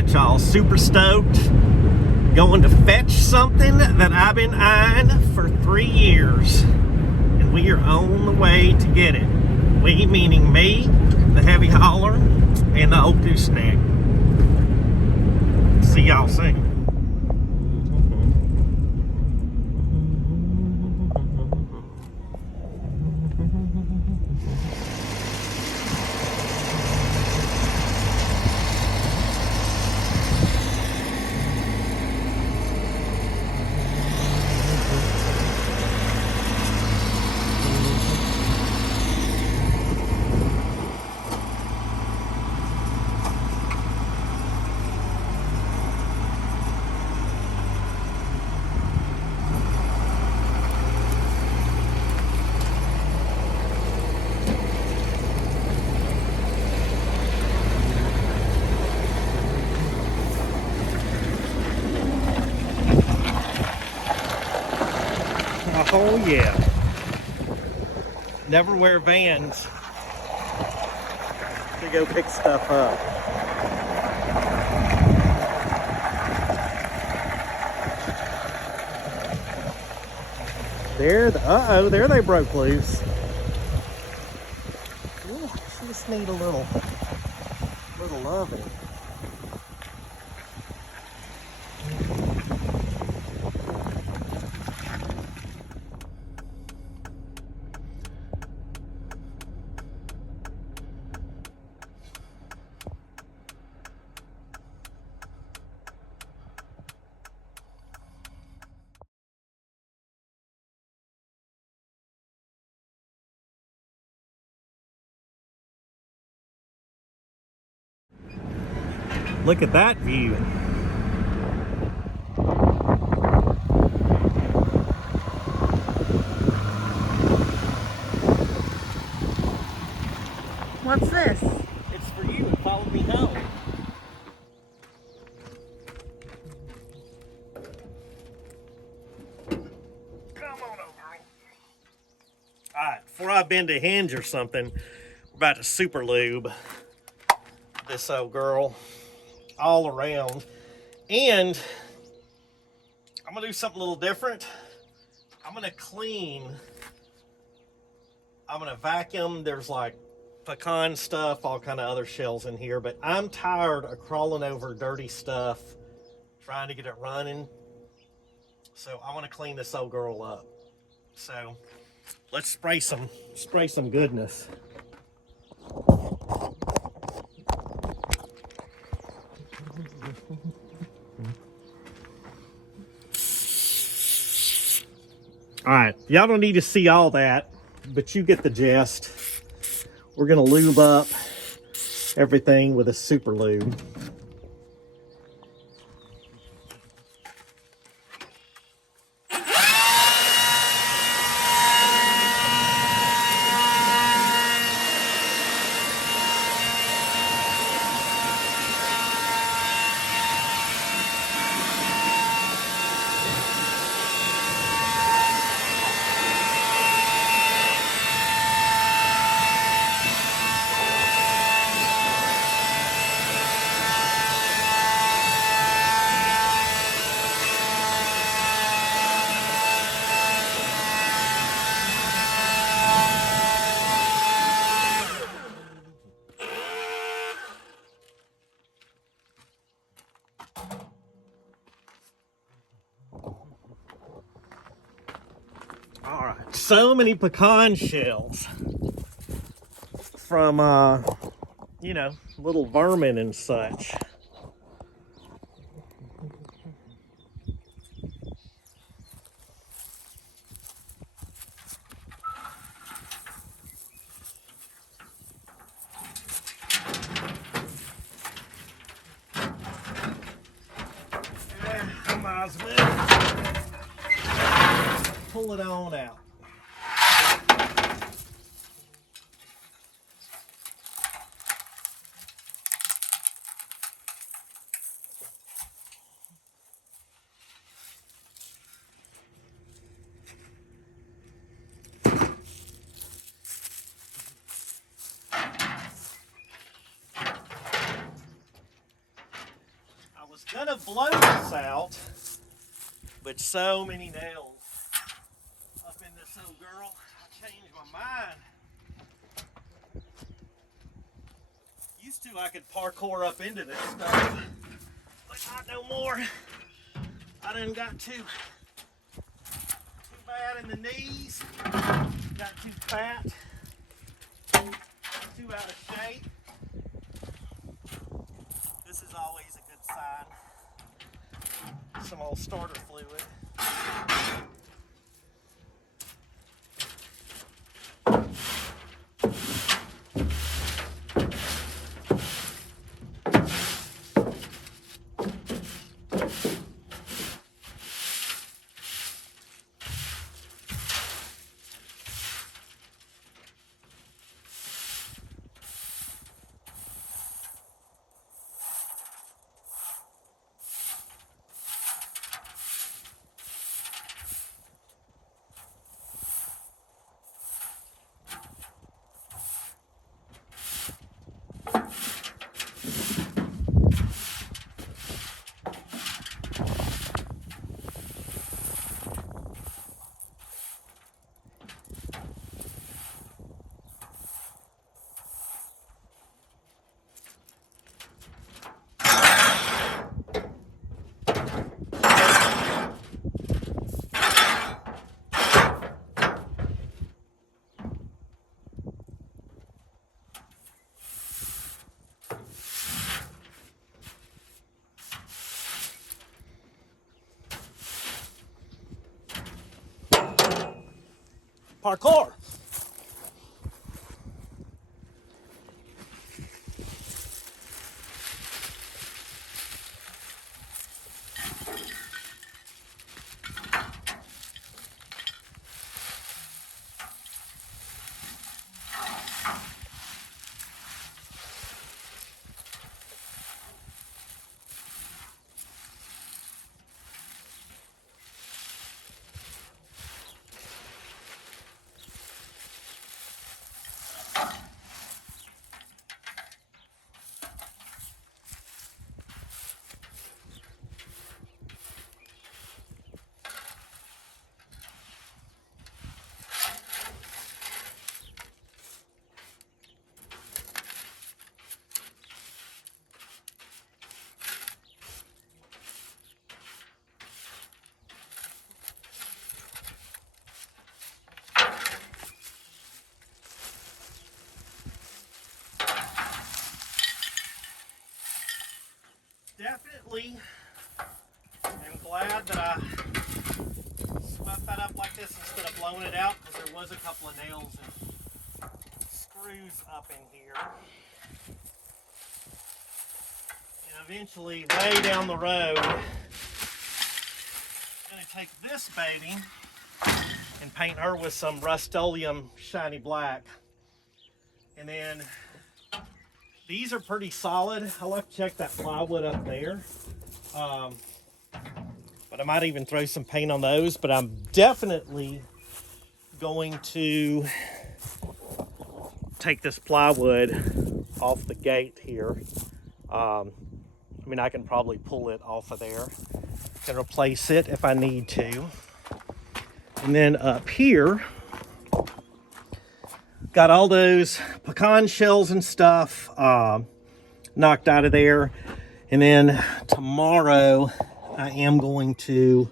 Alright, y'all, super stoked. Going to fetch something that I've been eyeing for 3 years. And we are on the way to get it. We meaning me, the heavy hauler, and the old gooseneck. See y'all soon. Oh yeah. Never wear Vans to go pick stuff up. There, there they broke loose. Ooh, she just need a little loving. Look at that view. What's this? It's for you. Follow me home. Come on over. Alright, before I bend a hinge or something, we're about to super lube this old girl all around. And I'm gonna do something a little different. I'm gonna vacuum. There's like pecan stuff, all kind of other shells in here, but I'm tired of crawling over dirty stuff, trying to get it running. So I want to clean this old girl up. So let's spray some goodness. All right, y'all don't need to see all that, but you get the gist. We're gonna lube up everything with a super lube. All right, so many pecan shells from, you know, little vermin and such. I might as well pull it on out. was gonna blow this out, but so many nails up in this old girl, I changed my mind. Used to I could parkour up into this stuff, but not no more. I done got too bad in the knees, got too fat, too out of shape. This is always a good sign. Some old starter fluid. Parkour. Definitely am glad that I swept that up like this instead of blowing it out, because there was a couple of nails and screws up in here. And eventually, way down the road, I'm going to take this baby and paint her with some Rust-Oleum shiny black. And then these are pretty solid. I'll have to check that plywood up there. But I might even throw some paint on those. But I'm definitely going to take this plywood off the gate here. I mean, I can probably pull it off of there. Can replace it if I need to. And then up here, got all those pecan shells and stuff knocked out of there. And then tomorrow I am going to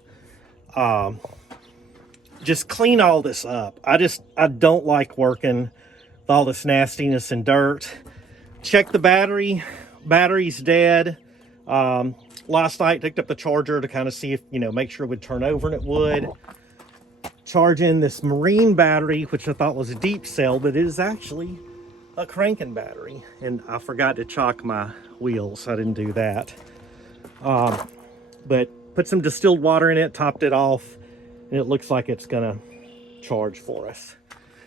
just clean all this up. I don't like working with all this nastiness and dirt. Check the battery. Battery's dead. Last night picked up the charger to kind of see if, make sure it would turn over, and it would. Charging this marine battery, which I thought was a deep cell, but it is actually a cranking battery. And I forgot to chalk my wheels, so I didn't do that. But put some distilled water in it, topped it off, and it looks like it's gonna charge for us.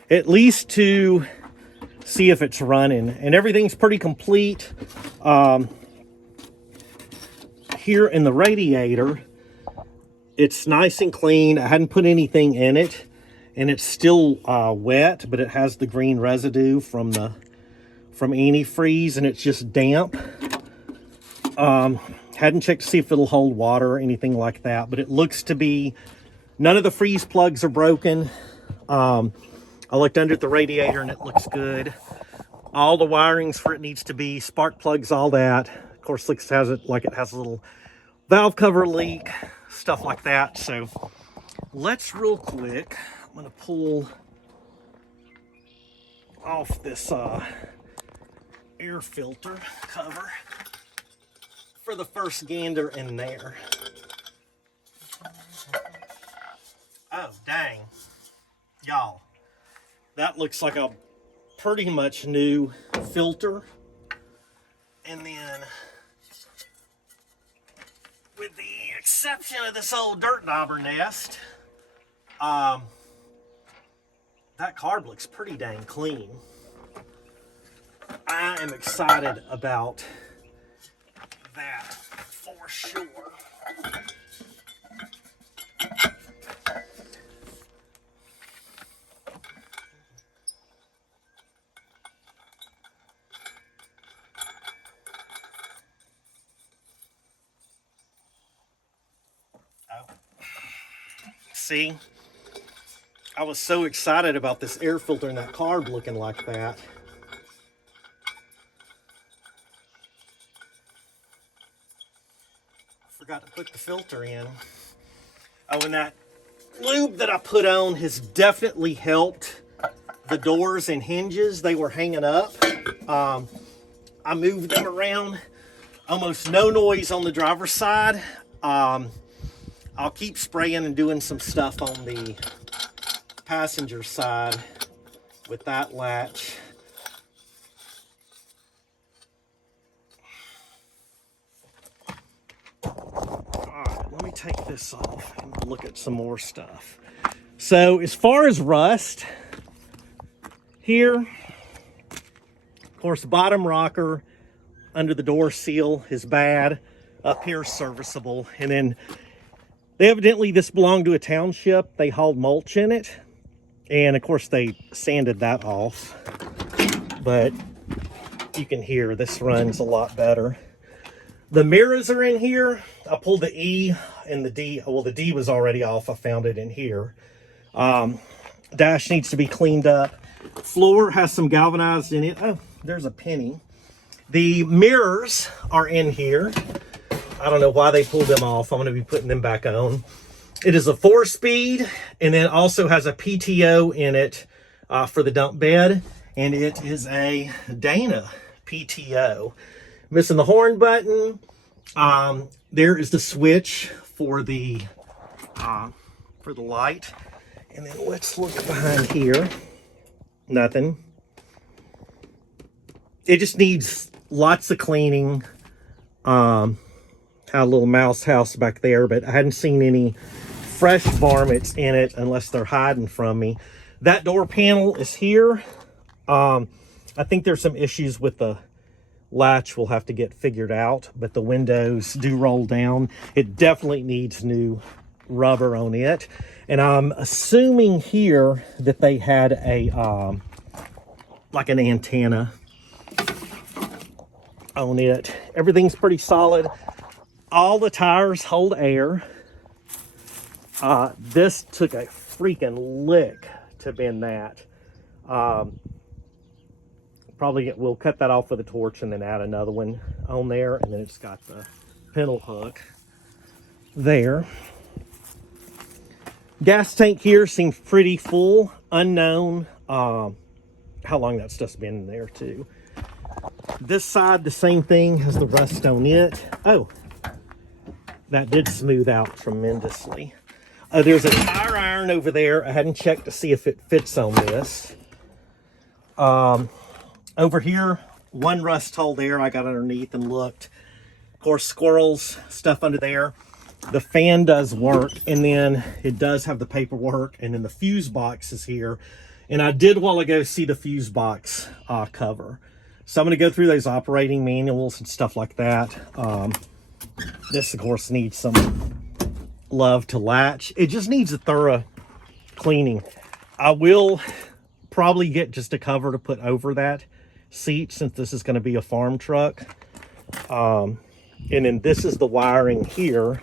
At least to see if it's running. And everything's pretty complete. Here in the radiator, it's nice and clean. I hadn't put anything in it, and it's still wet, but it has the green residue from antifreeze, and it's just damp. Hadn't checked to see if it'll hold water or anything like that, but it looks to be, none of the freeze plugs are broken. I looked under the radiator and it looks good. All the wirings for it needs to be, spark plugs, all that. Of course, looks has it like it has a little valve cover leak, stuff like that. So let's real quick, I'm gonna pull off this air filter cover for the first gander in there. Oh, dang. Y'all, that looks like a pretty much new filter. And then, with the exception of this old dirt dauber nest, that carb looks pretty dang clean. I am excited about that for sure. See, I was so excited about this air filter and that carb looking like that. Forgot to put the filter in. Oh, and that lube that I put on has definitely helped the doors and hinges. They were hanging up. I moved them around. Almost no noise on the driver's side. I'll keep spraying and doing some stuff on the passenger side with that latch. Alright, let me take this off and look at some more stuff. So as far as rust, here, of course, bottom rocker under the door seal is bad. Up here, serviceable. And then evidently this belonged to a township. They hauled mulch in it. And of course they sanded that off. But you can hear this runs a lot better. The mirrors are in here. I pulled the E and the D. Well, the D was already off. I found it in here. Dash needs to be cleaned up. Floor has some galvanized in it. Oh, there's a penny. The mirrors are in here. I don't know why they pulled them off. I'm going to be putting them back on. It is a 4-speed, and then also has a PTO in it for the dump bed. And it is a Dana PTO. Missing the horn button. There is the switch for the light. And then let's look behind here. Nothing. It just needs lots of cleaning. Had a little mouse house back there, but I hadn't seen any fresh varmints in it unless they're hiding from me. That door panel is here. I think there's some issues with the latch we'll have to get figured out, but the windows do roll down. It definitely needs new rubber on it. And I'm assuming here that they had a like an antenna on it. Everything's pretty solid. All the tires hold air. This took a freaking lick to bend that. Probably we'll cut that off with a torch and then add another one on there. And then it's got the pintle hook there. Gas tank here seems pretty full. Unknown how long that stuff's been in there too. This side, the same thing, has the rust on it. Oh, that did smooth out tremendously. There's a tire iron over there. I hadn't checked to see if it fits on this. Over here, one rust hole there. I got underneath and looked. Of course, squirrels, stuff under there. The fan does work, and then it does have the paperwork, and then the fuse box is here. And I did a while ago see the fuse box cover. So I'm going to go through those operating manuals and stuff like that. This, of course, needs some love to latch. It just needs a thorough cleaning. I will probably get just a cover to put over that seat since this is going to be a farm truck. And then this is the wiring here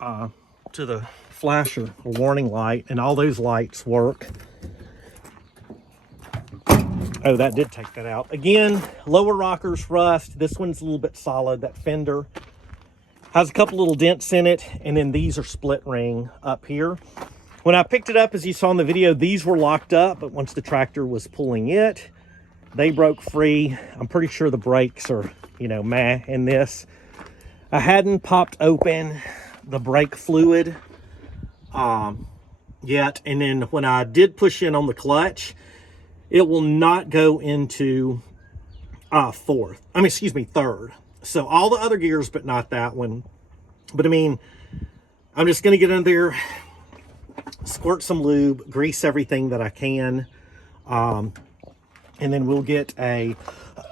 to the flasher or warning light, and all those lights work. Oh, that did take that out. Again, lower rockers rust. This one's a little bit solid. That fender has a couple little dents in it, and then these are split ring up here. When I picked it up, as you saw in the video, these were locked up, but once the tractor was pulling it, they broke free. I'm pretty sure the brakes are, you know, meh in this. I hadn't popped open the brake fluid yet, and then when I did push in on the clutch, it will not go into third. So all the other gears, but not that one. But I mean, I'm just gonna get in there, squirt some lube, grease everything that I can, and then we'll get a,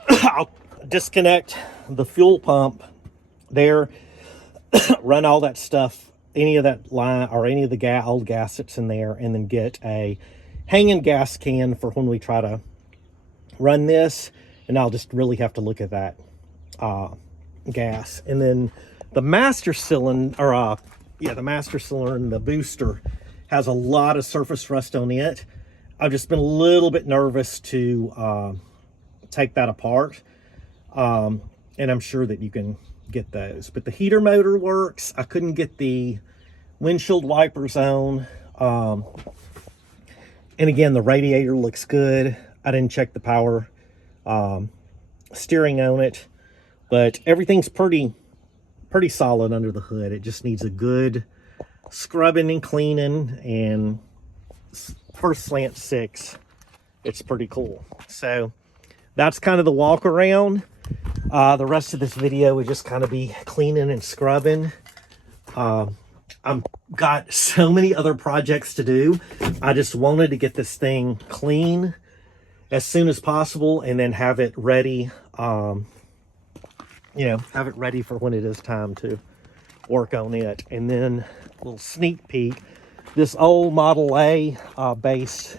I'll disconnect the fuel pump there, run all that stuff, any of that line or any of the old gas that's in there, and then get a hanging gas can for when we try to run this. And I'll just really have to look at that gas. And then the master cylinder, or the master cylinder and the booster has a lot of surface rust on it. I've just been a little bit nervous to take that apart, and I'm sure that you can get those. But the heater motor works. I couldn't get the windshield wipers on, and again, the radiator looks good. I didn't check the power steering on it, but everything's pretty solid under the hood. It just needs a good scrubbing and cleaning, and for Slant 6, it's pretty cool. So that's kind of the walk around. The rest of this video would just kind of be cleaning and scrubbing. I've got so many other projects to do. I just wanted to get this thing clean as soon as possible, and then have it ready, have it ready for when it is time to work on it. And then a little sneak peek, this old Model A based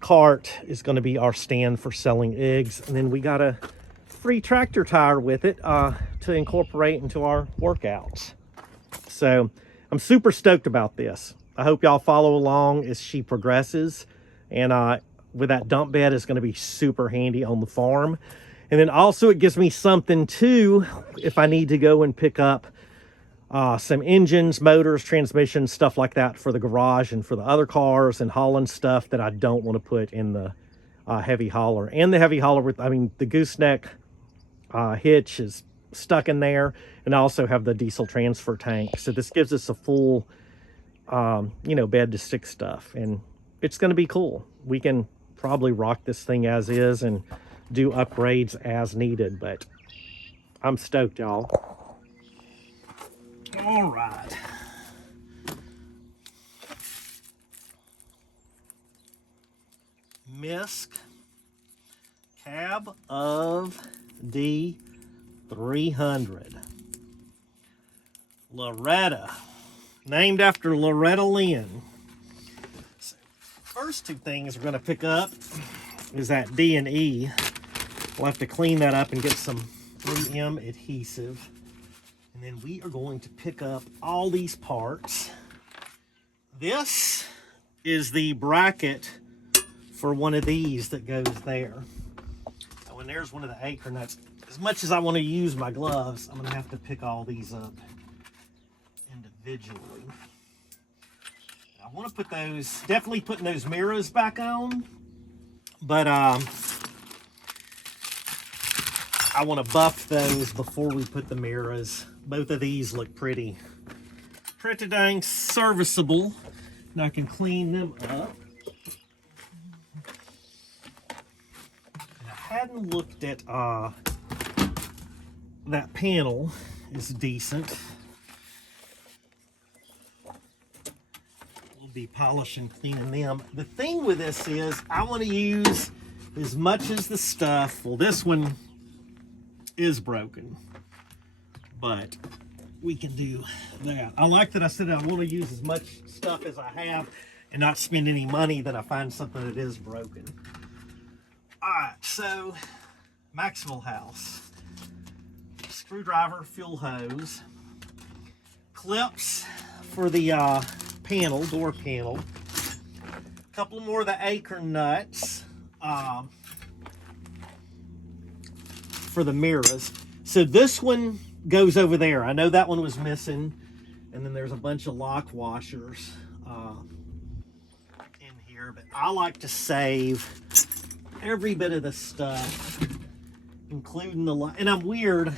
cart is going to be our stand for selling eggs. And then we got a free tractor tire with it to incorporate into our workouts. So I'm super stoked about this. I hope y'all follow along as she progresses. And with that dump bed, is going to be super handy on the farm. And then also it gives me something too, if I need to go and pick up some engines, motors, transmissions, stuff like that for the garage and for the other cars, and hauling stuff that I don't want to put in the heavy hauler. And the heavy hauler with, the gooseneck hitch is stuck in there, and I also have the diesel transfer tank. So this gives us a full, bed to stick stuff, and it's going to be cool. We can probably rock this thing as is and do upgrades as needed, but I'm stoked, y'all. All right. Misk cab of D300. Loretta, named after Loretta Lynn. So, first two things we're going to pick up is that D and E. We'll have to clean that up and get some 3M adhesive. And then we are going to pick up all these parts. This is the bracket for one of these that goes there. Oh, and there's one of the anchor nuts. As much as I want to use my gloves, I'm going to have to pick all these up individually. I want to put those, definitely putting those mirrors back on, but I want to buff those before we put the mirrors. Both of these look pretty dang serviceable, and I can clean them up. And I hadn't looked at that panel is decent. We'll be polishing, cleaning them. The thing with this is I want to use as much as the stuff. Well, this one is broken, but we can do that. I like that I said I want to use as much stuff as I have and not spend any money that I find something that is broken. All right, so Maxwell House. Just screwdriver, fuel hose, clips for the door panel, a couple more of the anchor nuts for the mirrors. So this one goes over there. I know that one was missing. And then there's a bunch of lock washers in here. But I like to save every bit of the stuff, including the, and I'm weird,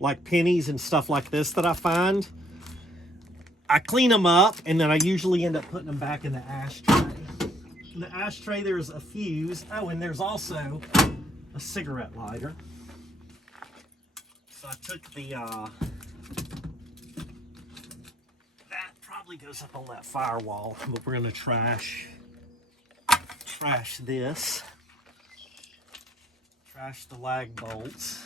like pennies and stuff like this that I find. I clean them up and then I usually end up putting them back in the ashtray. In the ashtray there's a fuse. Oh, and there's also a cigarette lighter. So I took the, that probably goes up on that firewall, but we're gonna trash this. Trash the lag bolts.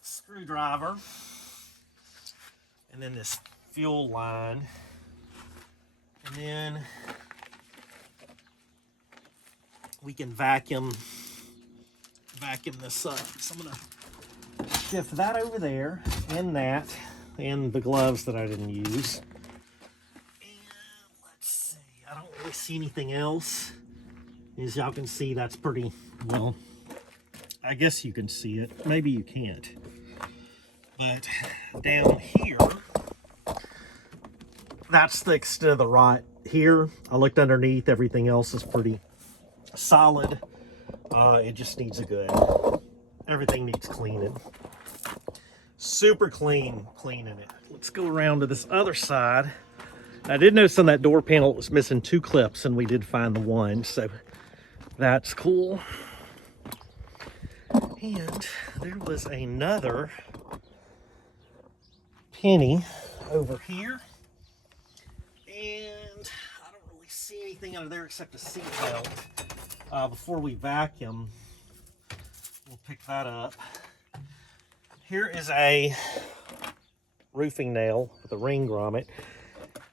Screwdriver. And then this fuel line. And then we can vacuum this up. So I'm gonna shift that over there and that and the gloves that I didn't use. And let's see, I don't really see anything else. As y'all can see, that's pretty, well, I guess you can see it. Maybe you can't. But down here, that's the extent of the rot here. I looked underneath, everything else is pretty solid. It just needs everything needs cleaning. Super cleaning it. Let's go around to this other side. I did notice on that door panel it was missing 2 clips, and we did find the one, so that's cool. And there was another penny over here. And I don't really see anything under there except a seat belt. Before we vacuum, we'll pick that up. Here is a roofing nail with a ring grommet.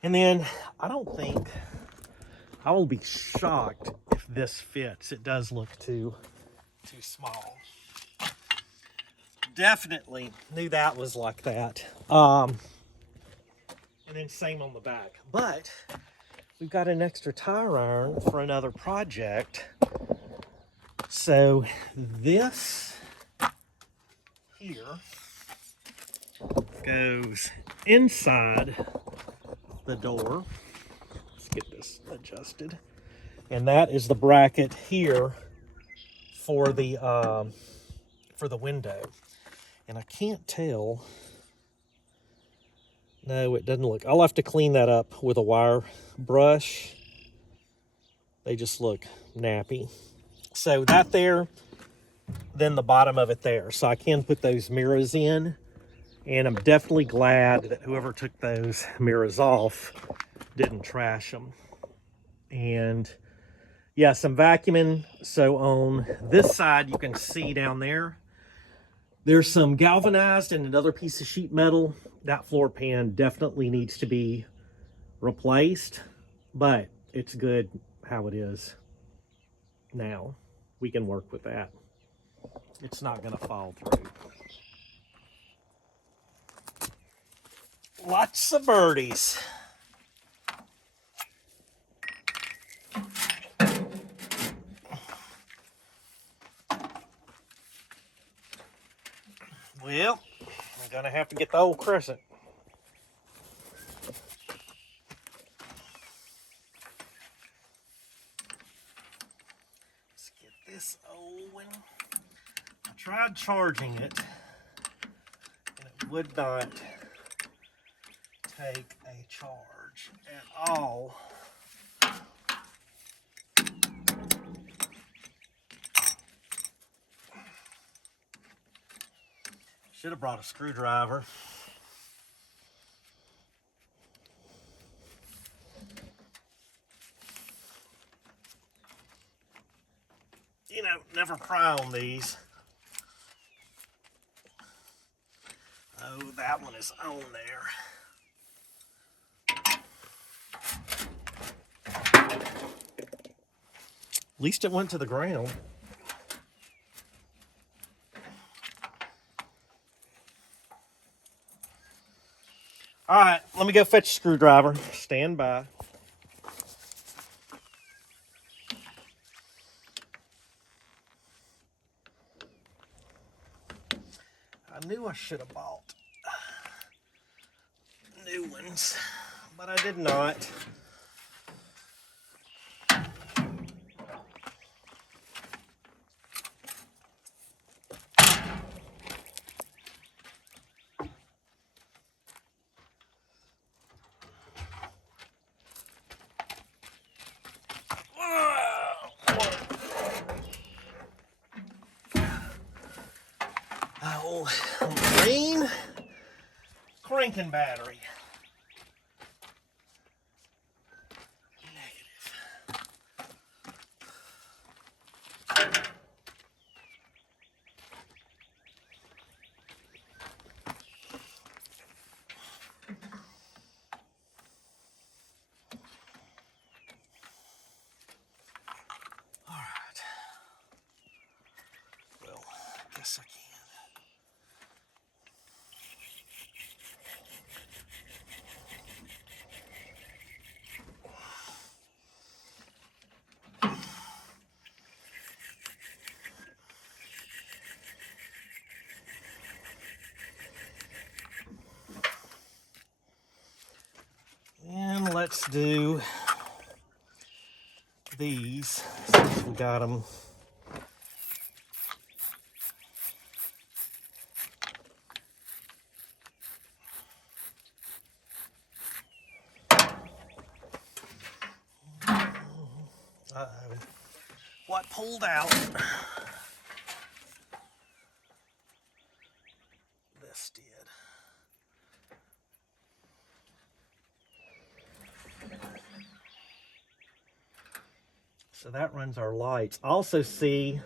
And then I will be shocked if this fits. It does look too small. Definitely knew that was like that. And then same on the back. But we've got an extra tire iron for another project. So this here goes inside the door. Let's get this adjusted. And that is the bracket here for the window. And I can't tell. No, it doesn't look. I'll have to clean that up with a wire brush. They just look nappy. So that there, then the bottom of it there. So I can put those mirrors in. And I'm definitely glad that whoever took those mirrors off didn't trash them. And yes, I'm vacuuming. So on this side, you can see down there, there's some galvanized and another piece of sheet metal. That floor pan definitely needs to be replaced, but it's good how it is now. We can work with that. It's not going to fall through. Lots of birdies. Well, I'm gonna have to get the old crescent. Let's get this old one. I tried charging it, and it would not take a charge at all. Should have brought a screwdriver. You know, never pry on these. Oh, that one is on there. At least it went to the ground. All right, let me go fetch a screwdriver. Stand by. I knew I should have bought new ones, but I did not. Oh, green cranking battery. All right. Well, I guess I can. And let's do these since we got them. Uh-oh. What pulled out? This did. So that runs our lights. I also see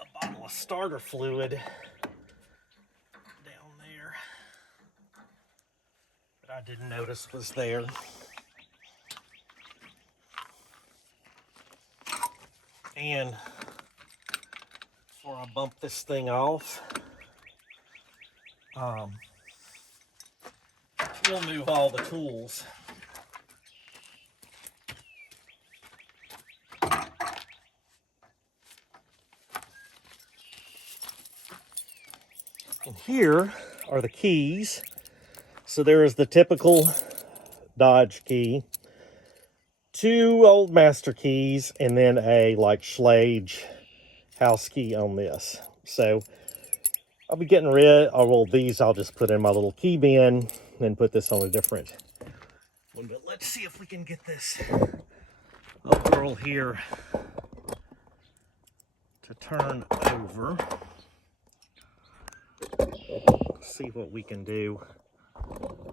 a bottle of starter fluid down there that I didn't notice was there. And before I bump this thing off, we'll move all the tools. And here are the keys. So there is the typical Dodge key, 2 old master keys, and then a like Schlage house key on this. So I'll be getting rid of all these. I'll just put in my little key bin and put this on a different one. But let's see if we can get this little girl here to turn over. See what we can do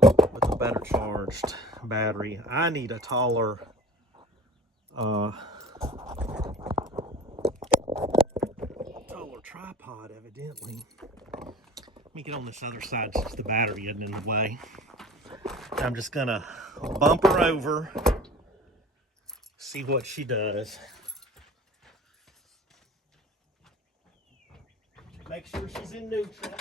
with a better charged battery. I need a taller tripod, evidently. Let me get on this other side since the battery isn't in the way. I'm just gonna bump her over, see what she does. Make sure she's in neutral.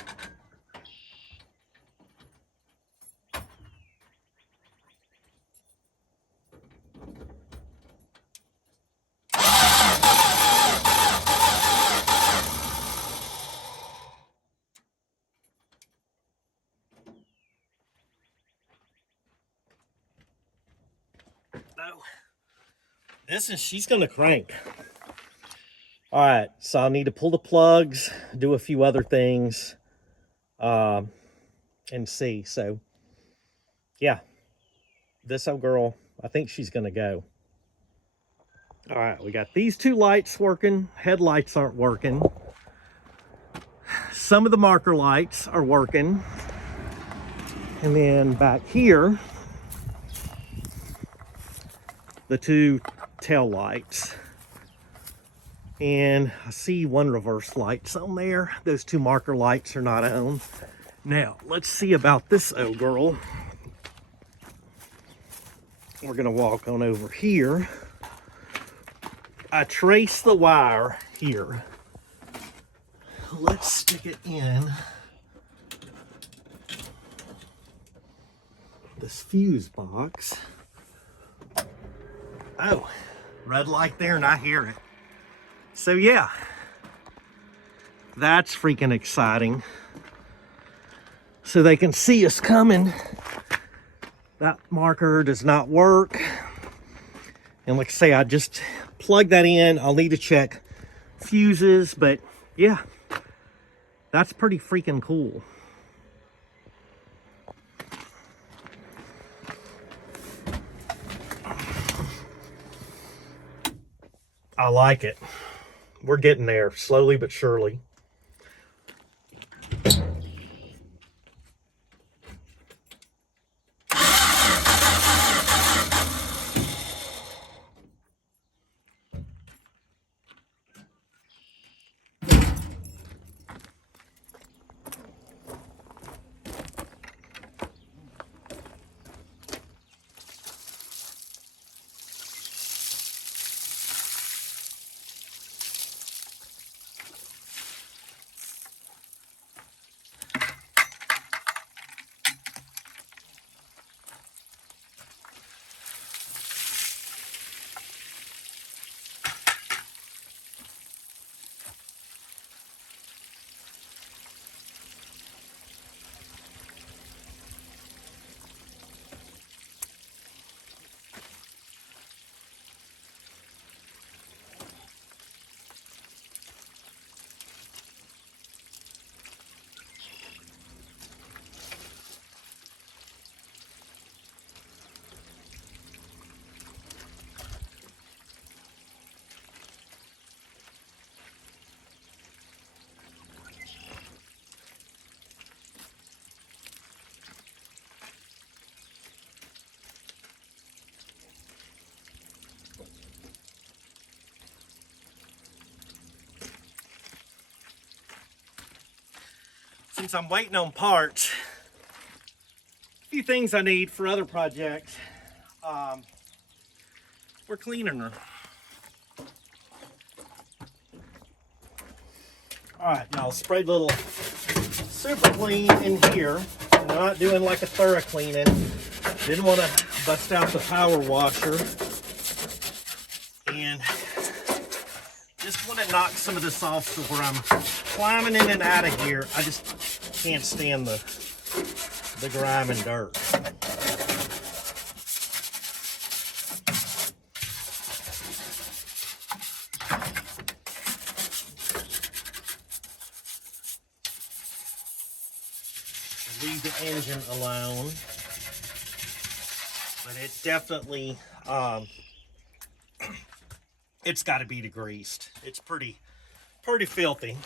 She's gonna crank. All right, so I'll need to pull the plugs, do a few other things, and see. So yeah, this old girl, I think she's gonna go. All right, we got these 2 lights working. Headlights aren't working. Some of the marker lights are working. And then back here, the 2 tail lights. And I see 1 reverse lights on there. Those 2 marker lights are not on. Now, let's see about this old girl. We're gonna walk on over here. I trace the wire here. Let's stick it in this fuse box. Oh, red light there and I hear it. So yeah, that's freaking exciting. So they can see us coming. That marker does not work. And like I say, I just plug that in. I'll need to check fuses, but yeah, that's pretty freaking cool. I like it. We're getting there slowly but surely. Since I'm waiting on parts, a few things I need for other projects. We're cleaning her. All right, now sprayed a little super clean in here. I'm not doing like a thorough cleaning. Didn't want to bust out the power washer. And just want to knock some of this off so where I'm climbing in and out of here, I just can't stand the grime and dirt. Leave the engine alone, but it definitely it's got to be degreased. It's pretty filthy.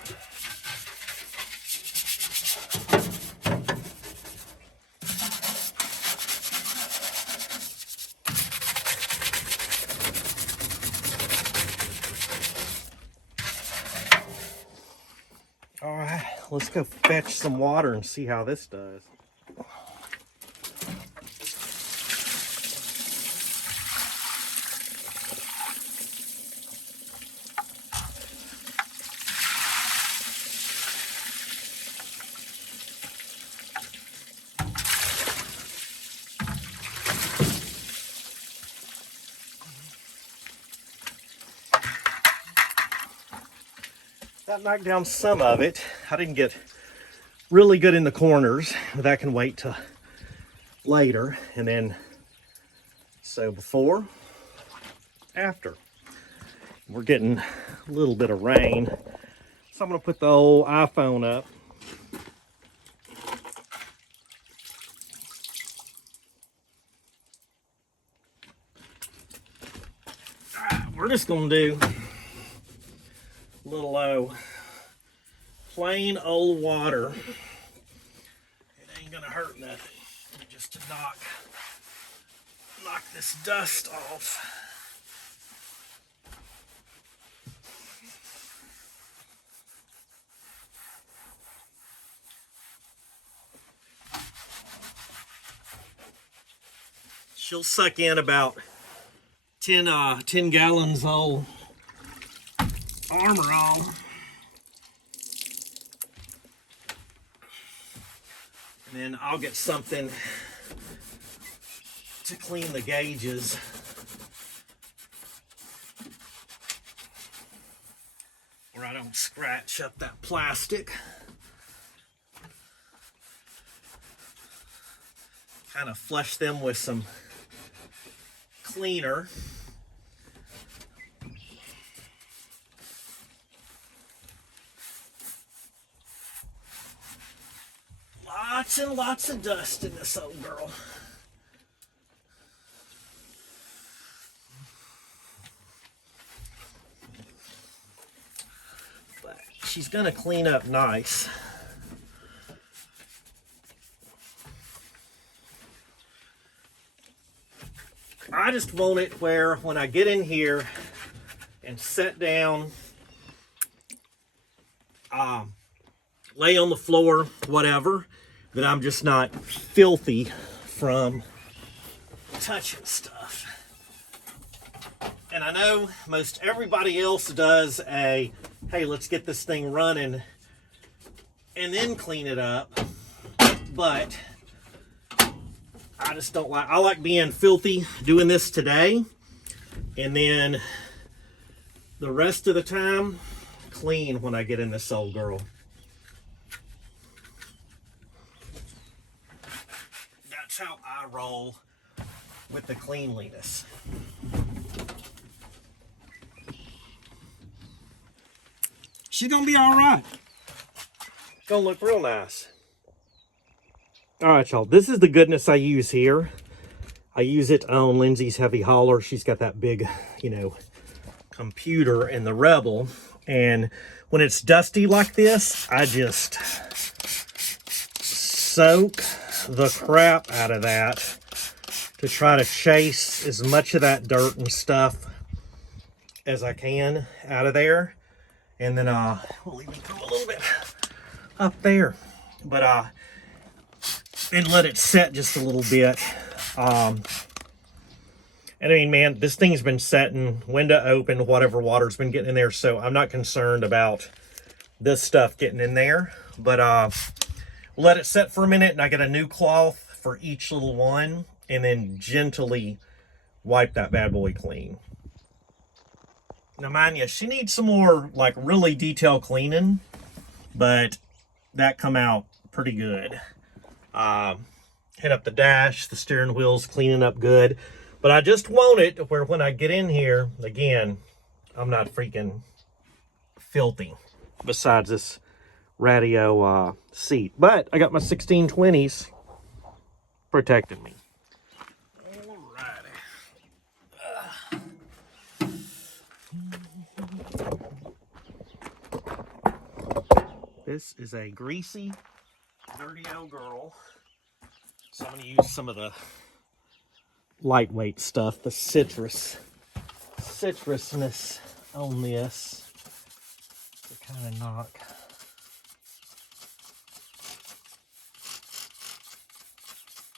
All right, let's go fetch some water and see how this does. That knocked down some of it. I didn't get really good in the corners, but that can wait till later. And then, so before, after. We're getting a little bit of rain. So I'm gonna put the old iPhone up. We're just gonna do a little plain old water. It ain't gonna hurt nothing. Just to knock this dust off. She'll suck in about 10 gallons old armor on. And then I'll get something to clean the gauges. Where I don't scratch up that plastic. Kind of flush them with some cleaner. Lots and lots of dust in this old girl. But she's gonna clean up nice. I just want it where when I get in here and sit down, lay on the floor, whatever, that I'm just not filthy from touching stuff. And I know most everybody else does a, hey, let's get this thing running and then clean it up. But I just don't like, I like being filthy doing this today. And then the rest of the time, clean when I get in this old girl. That's how I roll with the cleanliness. She's gonna be all right. Gonna look real nice. All right, y'all, this is the goodness I use here. I use it on Lindsay's heavy hauler. She's got that big, you know, computer in the Rebel. And when it's dusty like this, I just soak the crap out of that to try to chase as much of that dirt and stuff as I can out of there. And then we'll even go a little bit up there. But and let it set just a little bit. And I mean, man, this thing's been setting, window open, whatever water's been getting in there, so I'm not concerned about this stuff getting in there. But let it set for a minute, and I get a new cloth for each little one, and then gently wipe that bad boy clean. Now, mind you, she needs some more, like, really detailed cleaning, but that come out pretty good. Hit up the dash, the steering wheel's cleaning up good. But I just want it where when I get in here, again, I'm not freaking filthy. Besides this radio seat. But I got my 1620s protecting me. This is a greasy, dirty old girl. So I'm going to use some of the lightweight stuff, the citrusness on this to kind of knock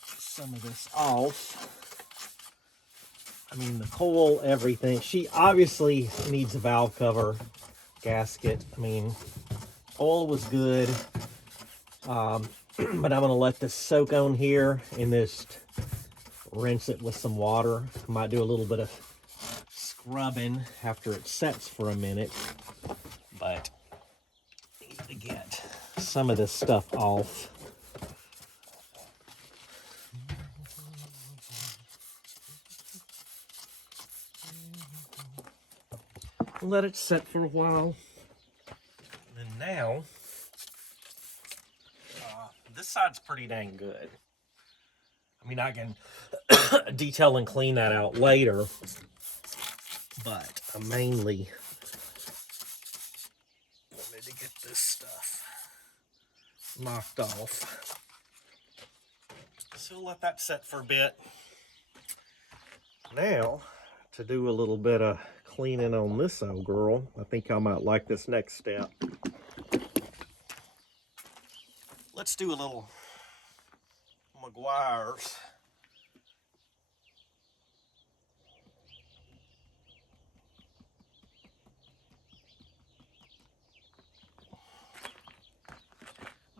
some of this off. I mean, the coil, everything. She obviously needs a valve cover, gasket. I mean, oil was good. But I'm going to let this soak on here and just rinse it with some water. I might do a little bit of scrubbing after it sets for a minute. But I need to get some of this stuff off. Let it set for a while. And now, this side's pretty dang good. I mean, I can detail and clean that out later, but I mainly wanted to get this stuff knocked off. So let that set for a bit. Now, to do a little bit of cleaning on this old girl, I think I might like this next step. Let's do a little McGuire's.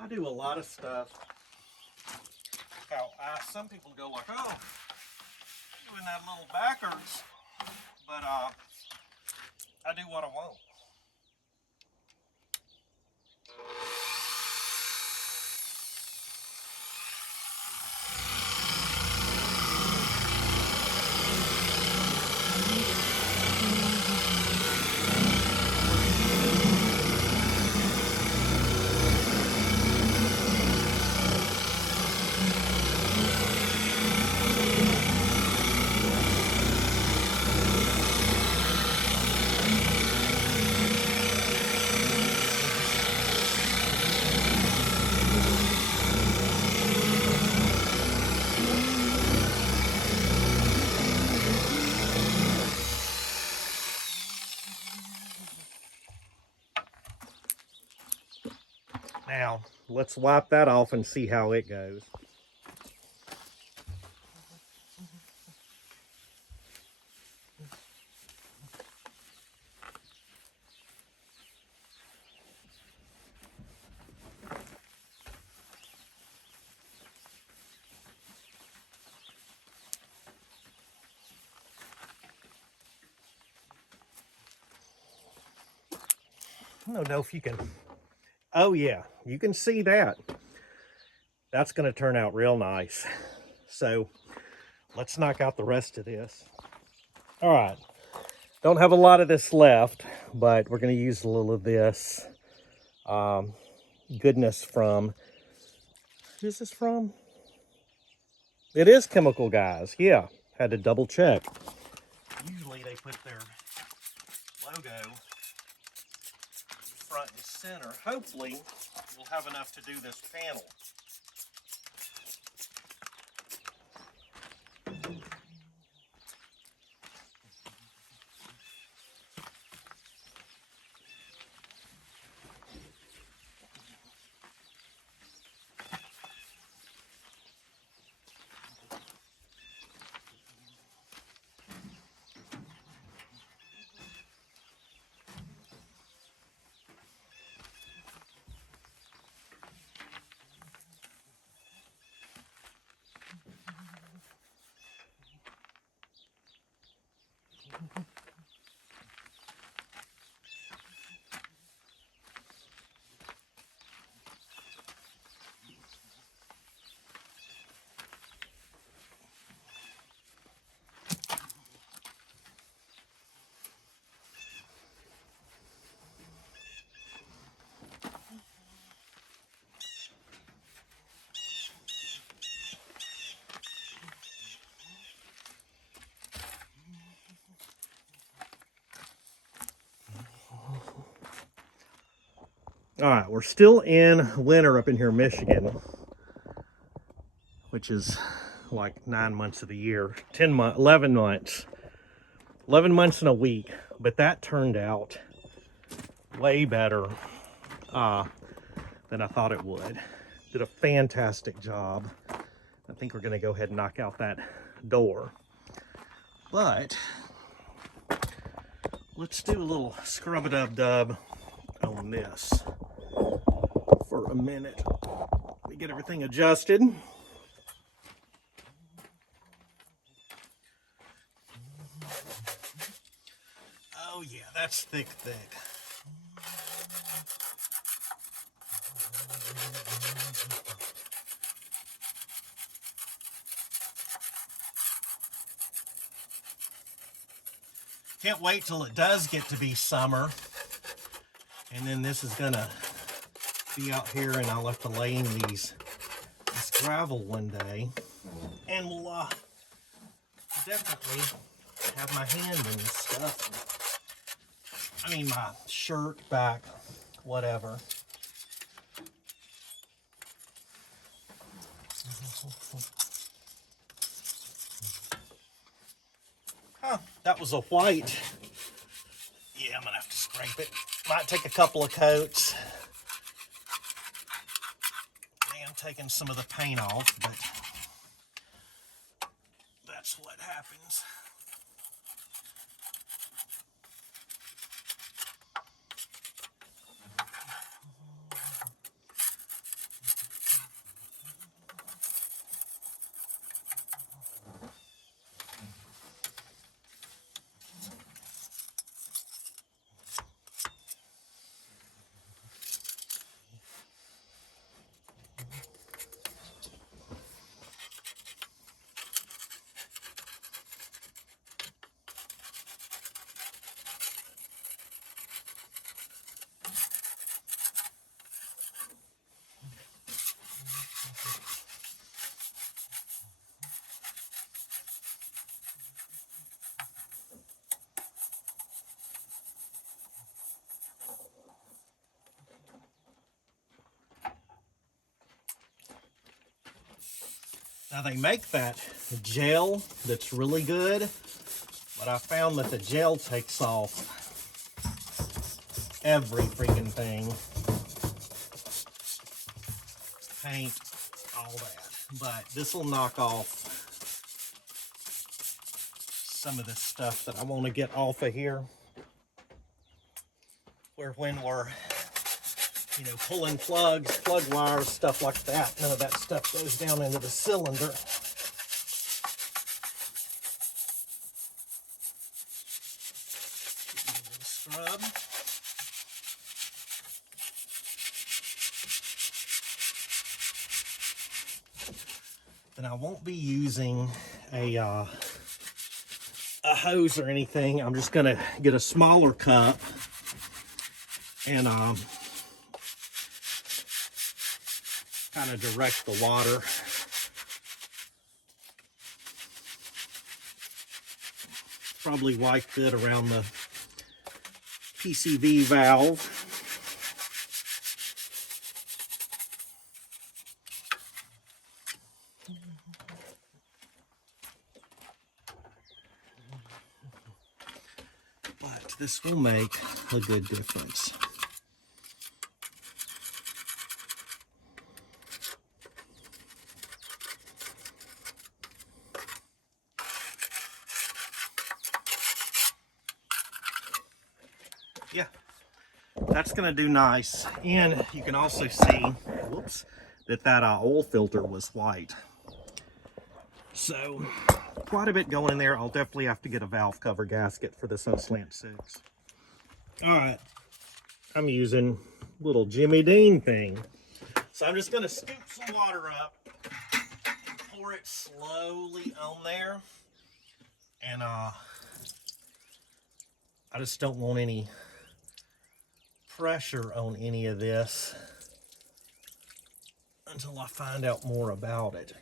I do a lot of stuff. How some people go like, oh, doing that a little backwards, but I do what I want. Now, let's wipe that off and see how it goes. I don't know if you can, oh yeah, you can see that. That's gonna turn out real nice. So let's knock out the rest of this. All right, don't have a lot of this left, but we're gonna use a little of this goodness from, who's this from? It is Chemical Guys, yeah, had to double check. Usually they put their logo front and center. Hopefully we'll have enough to do this panel. All right, we're still in winter up in here in Michigan, which is like 9 months of the year, 11 months. 11 months in a week, but that turned out way better than I thought it would. Did a fantastic job. I think we're gonna go ahead and knock out that door. But let's do a little scrub-a-dub-dub on this for a minute. We get everything adjusted. Oh yeah, that's thick. Can't wait till it does get to be summer. And then this is gonna be out here and I'll have to lay in this gravel one day. And we'll definitely have my hand in this stuff. I mean, my shirt, back, whatever. Huh, that was a white. Yeah, I'm gonna have to scrape it. Might take a couple of coats. And taking some of the paint off, but that's what happens. Now they make that gel that's really good, but I found that the gel takes off every freaking thing. Paint, all that. But this will knock off some of the stuff that I want to get off of here. Where when we're, you know, pulling plugs, plug wires, stuff like that, none of that stuff goes down into the cylinder. Scrub. Then I won't be using a hose or anything. I'm just gonna get a smaller cup and kind of direct the water. Probably wipe it around the PCV valve. But this will make a good difference. Yeah, that's gonna do nice. And you can also see, whoops, that oil filter was white. So quite a bit going in there. I'll definitely have to get a valve cover gasket for this Slant 6. All right, I'm using little Jimmy Dean thing. So I'm just gonna scoop some water up, pour it slowly on there, and I just don't want any pressure on any of this until I find out more about it.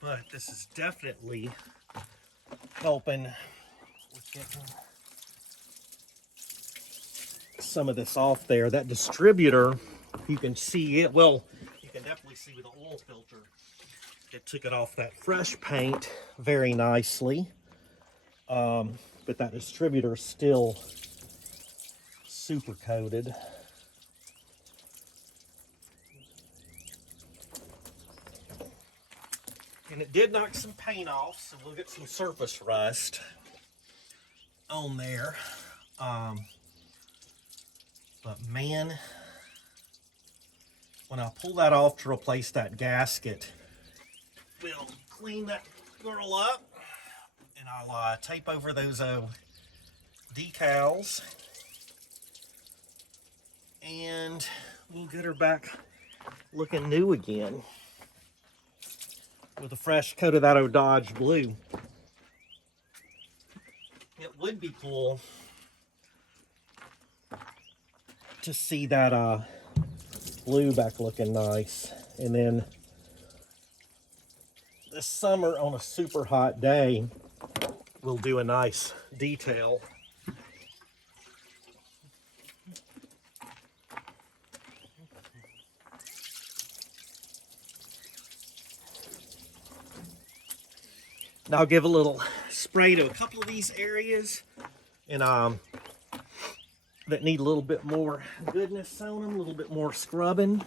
But this is definitely helping with getting some of this off there. That distributor, you can see it, well, you can definitely see with the oil filter, it took it off that fresh paint very nicely. But that distributor is still super coated. And it did knock some paint off, so we'll get some surface rust on there. But man, when I pull that off to replace that gasket, we'll clean that girl up, and I'll tape over those decals, and we'll get her back looking new again with a fresh coat of that Dodge blue. It would be cool to see that blue back looking nice. And then this summer on a super hot day, we'll do a nice detail. Now I'll give a little spray to a couple of these areas and that need a little bit more goodness on them, a little bit more scrubbing.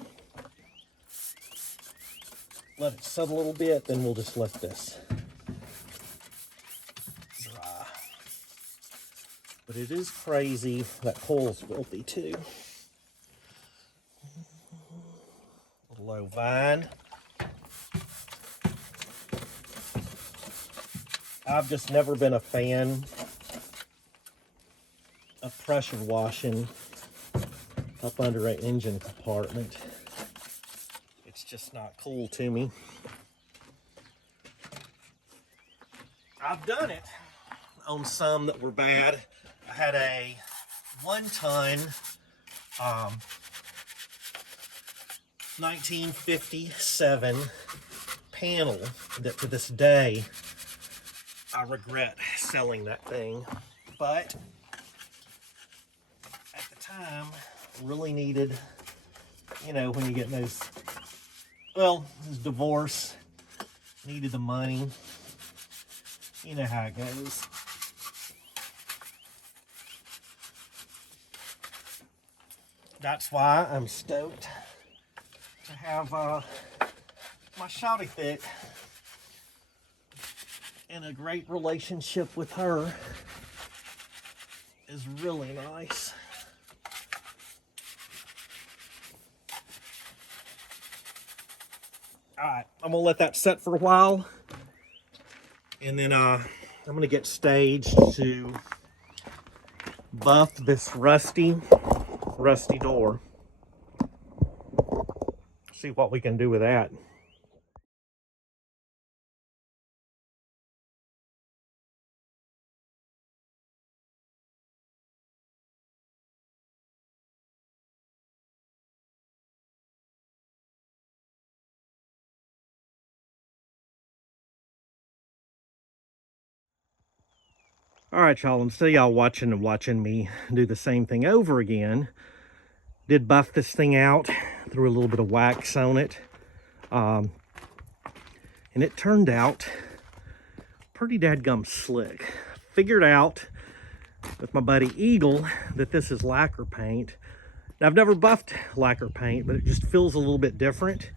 Let it settle a little bit, then we'll just let this dry. But it is crazy, that coil's filthy too. A little low vine. I've just never been a fan of pressure washing up under an engine compartment. It's just not cool to me. I've done it on some that were bad. I had a 1-ton 1957 panel that to this day I regret selling that thing. but at the time, really needed, you know, when you get those, well, his divorce, needed the money. You know how it goes. That's why I'm stoked to have my shawty thick and a great relationship with her is really nice. All right, I'm gonna let that set for a while, and then I'm gonna get staged to buff this rusty door. See what we can do with that. All right, y'all, instead of y'all watching me do the same thing over again, did buff this thing out, threw a little bit of wax on it, and it turned out pretty dadgum slick. Figured out with my buddy Eagle that this is lacquer paint. Now, I've never buffed lacquer paint, but it just feels a little bit different.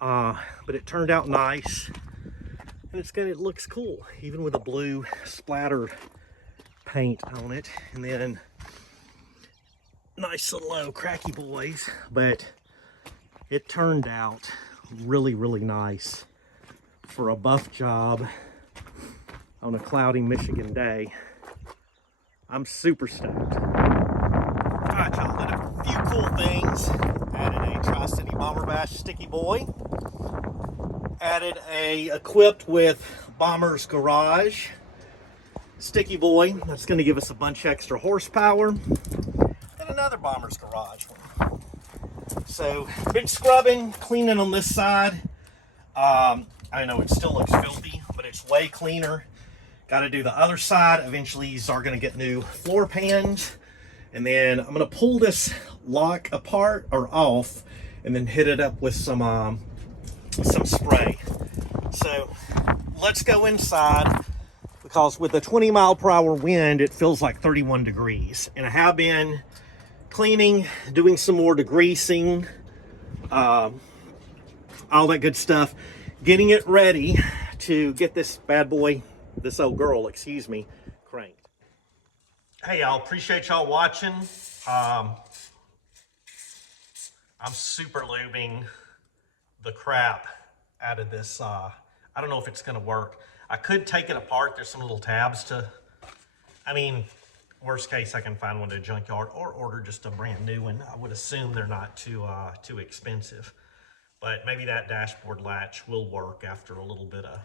But it turned out nice, and it looks cool, even with a blue splatter paint on it. And then nice little cracky boys, but it turned out really, really nice for a buff job on a cloudy Michigan day. I'm super stoked. All right, y'all, did a few cool things. Added a Tri-City Bomber Bash sticky boy. Added a equipped with Bomber's Garage sticky boy. That's going to give us a bunch extra horsepower. And another Bomber's Garage one. So, been scrubbing, cleaning on this side. I know it still looks filthy, but it's way cleaner. Got to do the other side. Eventually, these are going to get new floor pans. And then I'm going to pull this lock apart or off and then hit it up with some spray. So let's go inside, because with a 20-mile-per-hour wind, it feels like 31 degrees. And I have been cleaning, doing some more degreasing, all that good stuff, getting it ready to get this bad boy, this old girl, excuse me, cranked. Hey, y'all, appreciate y'all watching. I'm super lubing the crap out of this. I don't know if it's gonna work. I could take it apart. There's some little tabs to, I mean, worst case, I can find one at a junkyard or order just a brand new one. I would assume they're not too expensive, but maybe that dashboard latch will work after a little bit of,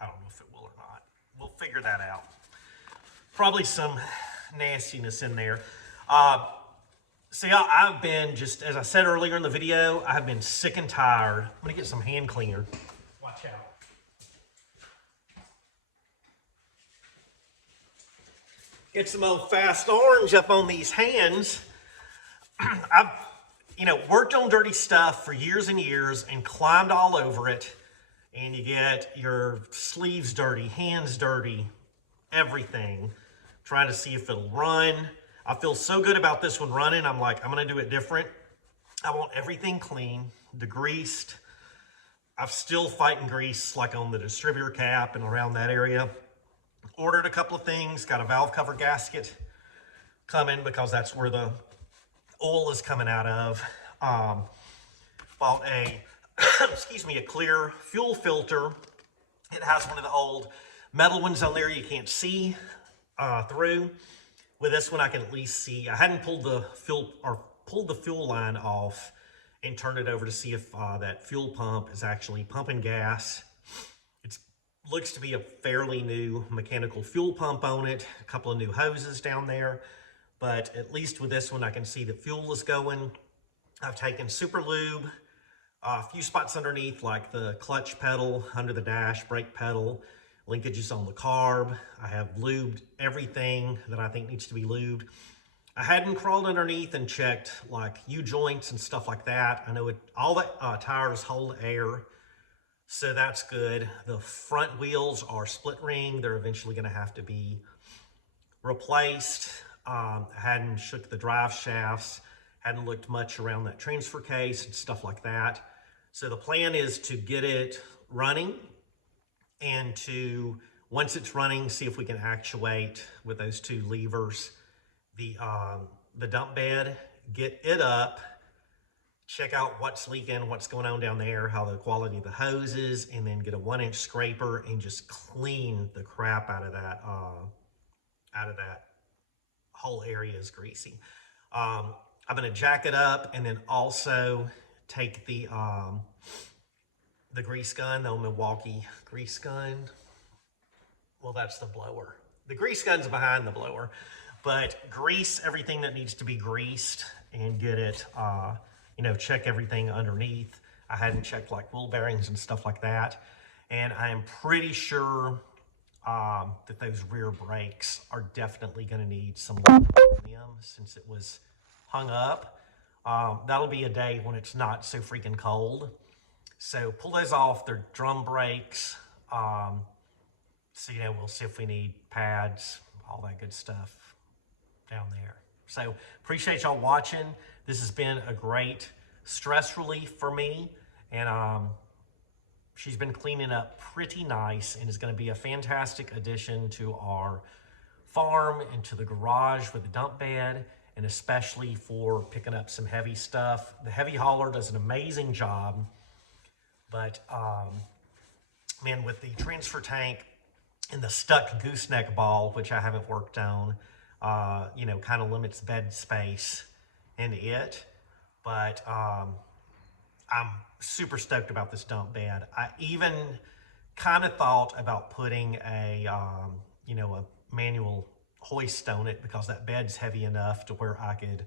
I don't know if it will or not. We'll figure that out. Probably some nastiness in there. See, I've been, just as I said earlier in the video, I've been sick and tired. I'm gonna get some hand cleaner. Watch out. Get some old Fast Orange up on these hands. I've, worked on dirty stuff for years and years and climbed all over it. And you get your sleeves dirty, hands dirty, everything. Trying to see if it'll run. I feel so good about this one running. I'm like, I'm gonna do it different. I want everything clean, degreased. I'm still fighting grease like on the distributor cap and around that area. Ordered a couple of things, got a valve cover gasket coming because that's where the oil is coming out of. Bought a, excuse me, a clear fuel filter. It has one of the old metal ones on there you can't see through. With this one, I can at least see. I hadn't pulled the fuel line off and turned it over to see if that fuel pump is actually pumping gas. It looks to be a fairly new mechanical fuel pump on it. A couple of new hoses down there, but at least with this one, I can see the fuel is going. I've taken super lube, a few spots underneath, like the clutch pedal, under the dash, brake pedal, linkages on the carb. I have lubed everything that I think needs to be lubed. I hadn't crawled underneath and checked like U-joints and stuff like that. I know all the tires hold air, so that's good. The front wheels are split ring. They're eventually going to have to be replaced. I hadn't shook the drive shafts, hadn't looked much around that transfer case and stuff like that. So the plan is to get it running and to, once it's running, see if we can actuate with those two levers the dump bed, get it up, check out what's leaking, what's going on down there, how the quality of the hose is, and then get a 1-inch scraper and just clean the crap out of that whole area is greasy. I'm going to jack it up and then also take the grease gun, the Milwaukee grease gun. Well, that's the blower. The grease gun's behind the blower, but grease everything that needs to be greased and get it, check everything underneath. I hadn't checked like wheel bearings and stuff like that. And I am pretty sure that those rear brakes are definitely going to need some lube on them since it was hung up. That'll be a day when it's not so freaking cold. So pull those off. They're drum brakes. So, we'll see if we need pads, all that good stuff down there. So appreciate y'all watching. This has been a great stress relief for me. And she's been cleaning up pretty nice and is going to be a fantastic addition to our farm and to the garage with the dump bed, and especially for picking up some heavy stuff. The heavy hauler does an amazing job, but man, with the transfer tank and the stuck gooseneck ball, which I haven't worked on, kind of limits bed space in it. But I'm super stoked about this dump bed. I even kind of thought about putting a manual hoist on it because that bed's heavy enough to where I could,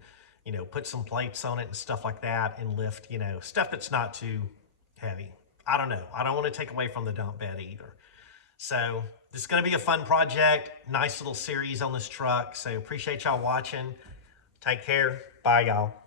put some plates on it and stuff like that and lift, stuff that's not too heavy. I don't know. I don't want to take away from the dump bed either. So this is going to be a fun project. Nice little series on this truck. So appreciate y'all watching. Take care. Bye, y'all.